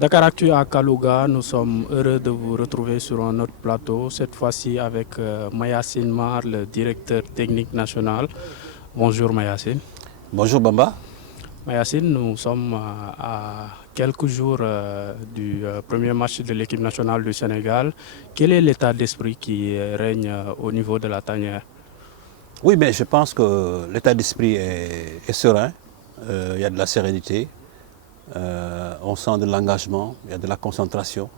Dakaractu à Kalouga, nous sommes heureux de vous retrouver sur un autre plateau, cette fois-ci avec Mayacine Mar, le directeur technique national. Bonjour Mayacine. Bonjour Bamba. Mayacine, nous sommes à quelques jours du premier match de l'équipe nationale du Sénégal. Quel est l'état d'esprit qui règne au niveau de la tanière? Oui, mais je pense que l'état d'esprit est serein. Il y a de la sérénité. On sent de l'engagement, il y a de la concentration.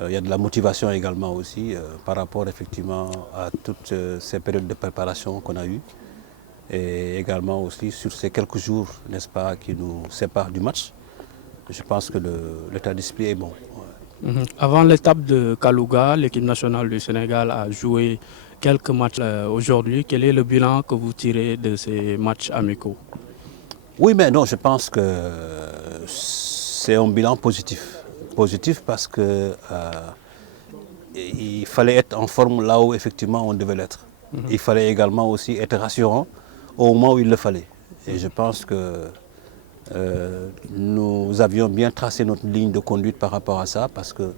Il y a de la motivation également aussi par rapport effectivement à toutes ces périodes de préparation qu'on a eues. Et également aussi sur ces quelques jours, n'est-ce pas, qui nous séparent du match. Je pense que l'état d'esprit est bon. Avant l'étape de Kalouga, l'équipe nationale du Sénégal a joué quelques matchs aujourd'hui. Quel est le bilan que vous tirez de ces matchs amicaux? Oui, mais non, je pense que c'est un bilan positif. Positif parce que il fallait être en forme là où effectivement on devait l'être. Il fallait également aussi être rassurant au moment où il le fallait. Et je pense que nous avions bien tracé notre ligne de conduite par rapport à ça, parce que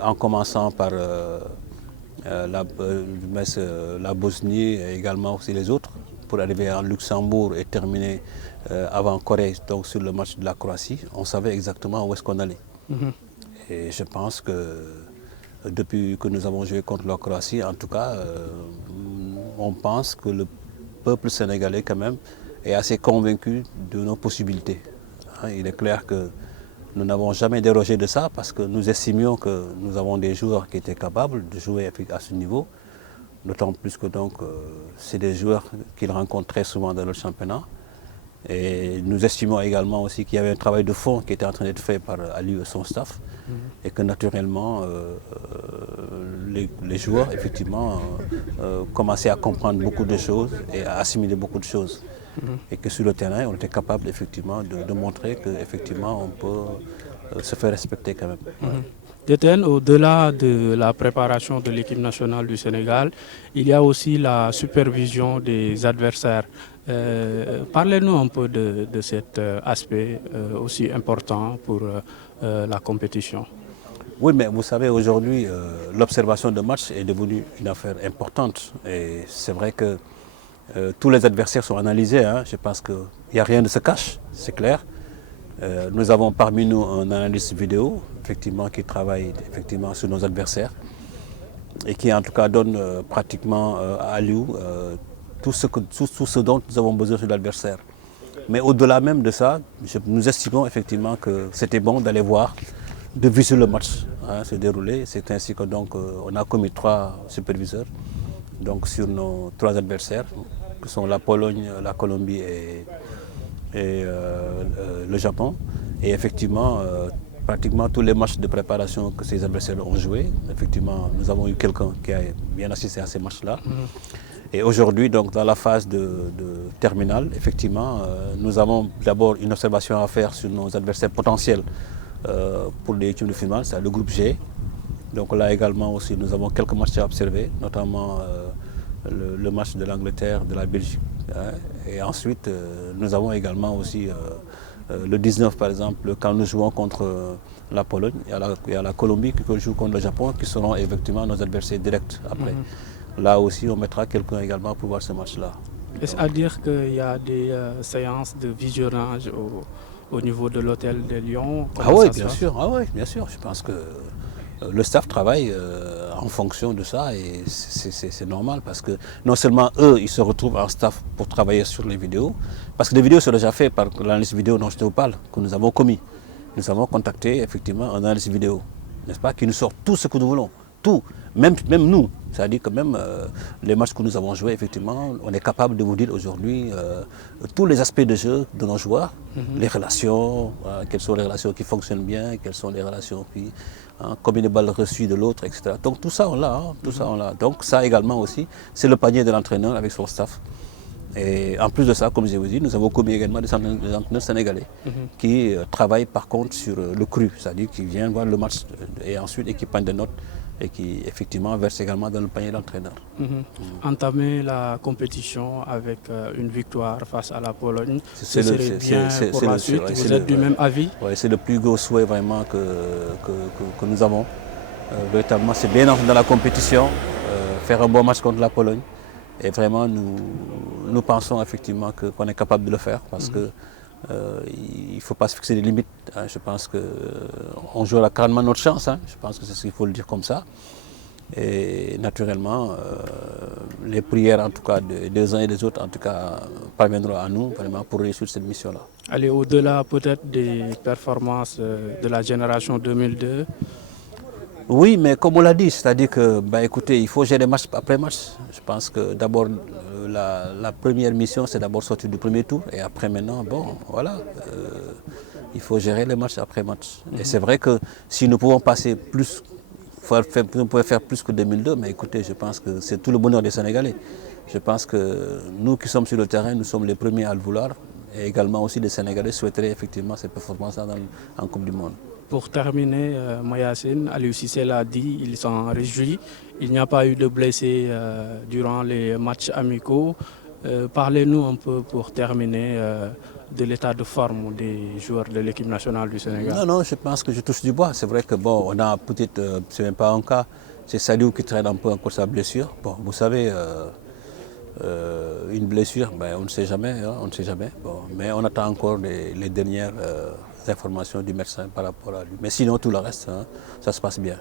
en commençant par la Bosnie et également aussi les autres, pour arriver en Luxembourg et terminer avant Corée, donc sur le match de la Croatie, on savait exactement où est-ce qu'on allait. Et je pense que depuis que nous avons joué contre la Croatie, en tout cas, on pense que le peuple sénégalais quand même est assez convaincu de nos possibilités. Il est clair que nous n'avons jamais dérogé de ça parce que nous estimions que nous avons des joueurs qui étaient capables de jouer à ce niveau. D'autant plus que c'est des joueurs qu'ils rencontrent très souvent dans le championnat. Et nous estimons également aussi qu'il y avait un travail de fond qui était en train d'être fait par Aliou et son staff. Et que naturellement, les joueurs, effectivement, commençaient à comprendre beaucoup de choses et à assimiler beaucoup de choses. Et que sur le terrain, on était capable effectivement de montrer qu'effectivement, on peut se faire respecter quand même. Détienne, au-delà de la préparation de l'équipe nationale du Sénégal, il y a aussi la supervision des adversaires. Parlez-nous un peu de cet aspect aussi important pour la compétition. Oui, mais vous savez, aujourd'hui, l'observation de match est devenue une affaire importante. Et c'est vrai que tous les adversaires sont analysés. Je pense qu'il n'y a rien de se cache, c'est clair. Nous avons parmi nous un analyste vidéo, effectivement, qui travaille effectivement sur nos adversaires et qui en tout cas donne pratiquement à Aliou tout ce dont nous avons besoin sur l'adversaire. Mais au-delà même de ça, nous estimons effectivement que c'était bon d'aller voir, de viser le match se dérouler. C'est ainsi que on a commis 3 superviseurs donc, sur nos 3 adversaires, qui sont la Pologne, la Colombie et le Japon. Et effectivement, pratiquement tous les matchs de préparation que ces adversaires ont joué, effectivement, nous avons eu quelqu'un qui a bien assisté à ces matchs-là. Et aujourd'hui, donc, dans la phase de terminale, effectivement, nous avons d'abord une observation à faire sur nos adversaires potentiels pour les équipes de finale, c'est le groupe G. Donc là également aussi, nous avons quelques matchs à observer, notamment le match de l'Angleterre, de la Belgique. Et ensuite, nous avons également aussi le 19 par exemple, quand nous jouons contre la Pologne, il y a la Colombie qui joue contre le Japon, qui seront effectivement nos adversaires directs après. Là aussi, on mettra quelqu'un également pour voir ce match-là. Est-ce à dire qu'il y a des séances de visionnage au niveau de l'hôtel de Lyon? Ah oui, bien sûr. Ah oui, bien sûr. Je pense que le staff travaille en fonction de ça et c'est normal parce que non seulement eux, ils se retrouvent en staff pour travailler sur les vidéos, parce que les vidéos sont déjà faites par l'analyste vidéo dont je te parle, que nous avons commis. Nous avons contacté effectivement un analyste vidéo, n'est-ce pas, qui nous sort tout ce que nous voulons, tout, même nous. C'est-à-dire que même les matchs que nous avons joués, effectivement, on est capable de vous dire aujourd'hui tous les aspects de jeu de nos joueurs, les relations, quelles sont les relations qui fonctionnent bien, quelles sont les relations qui, combien de balles reçues de l'autre, etc. Donc tout ça on l'a, tout ça on l'a. Donc ça également aussi, c'est le panier de l'entraîneur avec son staff. Et en plus de ça, comme je vous dis, nous avons commis également des entraîneurs sénégalais qui travaillent par contre sur le cru, c'est-à-dire qui viennent voir le match et ensuite et qui prennent des notes et qui effectivement verse également dans le panier de l'entraîneur. Entamer la compétition avec une victoire face à la Pologne, ce serait bien pour la suite. Vous êtes du même avis? Oui, c'est le plus gros souhait vraiment que nous avons. Véritablement, c'est bien entrer dans la compétition, faire un bon match contre la Pologne. Et vraiment, nous pensons effectivement qu'on est capable de le faire parce que il ne faut pas se fixer des limites. Hein. Je pense qu'on joue carrément notre chance. Hein. Je pense que c'est ce qu'il faut le dire comme ça. Et naturellement, les prières en tout cas des uns et des autres en tout cas parviendront à nous vraiment pour réussir cette mission-là. Aller au-delà peut-être des performances de la génération 2002. Oui, mais comme on l'a dit, c'est-à-dire que, écoutez, il faut gérer match après match. Je pense que d'abord, la première mission, c'est d'abord sortir du premier tour. Et après, maintenant, bon, voilà, il faut gérer les matchs après match. Et c'est vrai que si nous pouvons passer plus, nous pouvons faire plus que 2002, mais écoutez, je pense que c'est tout le bonheur des Sénégalais. Je pense que nous qui sommes sur le terrain, nous sommes les premiers à le vouloir. Et également aussi les Sénégalais souhaiteraient effectivement cette performance en Coupe du Monde. Pour terminer, Mayacine, Aliou Cissé l'a dit, il s'en réjouit. Il n'y a pas eu de blessés durant les matchs amicaux. Parlez-nous un peu pour terminer de l'état de forme des joueurs de l'équipe nationale du Sénégal. Non, je pense que je touche du bois. C'est vrai que bon, on a peut-être, c'est même pas un cas, c'est Saliou qui traîne un peu encore sa blessure. Bon, vous savez, une blessure, on ne sait jamais, hein, on ne sait jamais. Bon, mais on attend encore les dernières informations du médecin par rapport à lui. Mais sinon, tout le reste, hein, ça se passe bien.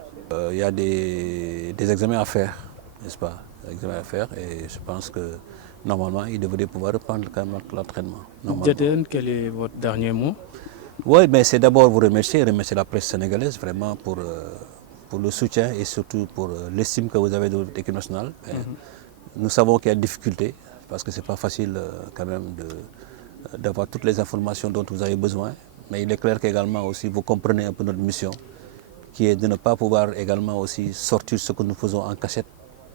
Il y a des examens à faire, n'est-ce pas? Des examens à faire et je pense que normalement, il devrait pouvoir reprendre quand même l'entraînement. Dieten, quel est votre dernier mot? Oui, c'est d'abord vous remercier la presse sénégalaise vraiment pour le soutien et surtout pour l'estime que vous avez de l'équipe nationale. Nous savons qu'il y a des difficultés parce que ce n'est pas facile quand même d'avoir toutes les informations dont vous avez besoin. Mais il est clair qu'également aussi vous comprenez un peu notre mission qui est de ne pas pouvoir également aussi sortir ce que nous faisons en cachette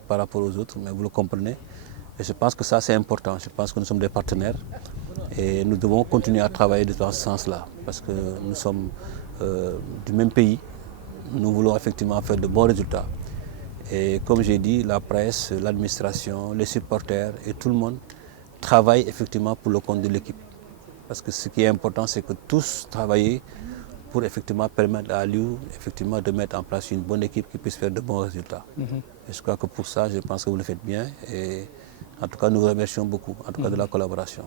par rapport aux autres, mais vous le comprenez. Et je pense que ça c'est important, je pense que nous sommes des partenaires et nous devons continuer à travailler dans ce sens-là parce que nous sommes du même pays, nous voulons effectivement faire de bons résultats. Et comme j'ai dit, la presse, l'administration, les supporters et tout le monde travaillent effectivement pour le compte de l'équipe. Parce que ce qui est important, c'est que tous travaillent pour effectivement permettre à Aliou effectivement de mettre en place une bonne équipe qui puisse faire de bons résultats. Et je crois que pour ça, je pense que vous le faites bien. Et en tout cas, nous vous remercions beaucoup, en tout cas de la collaboration.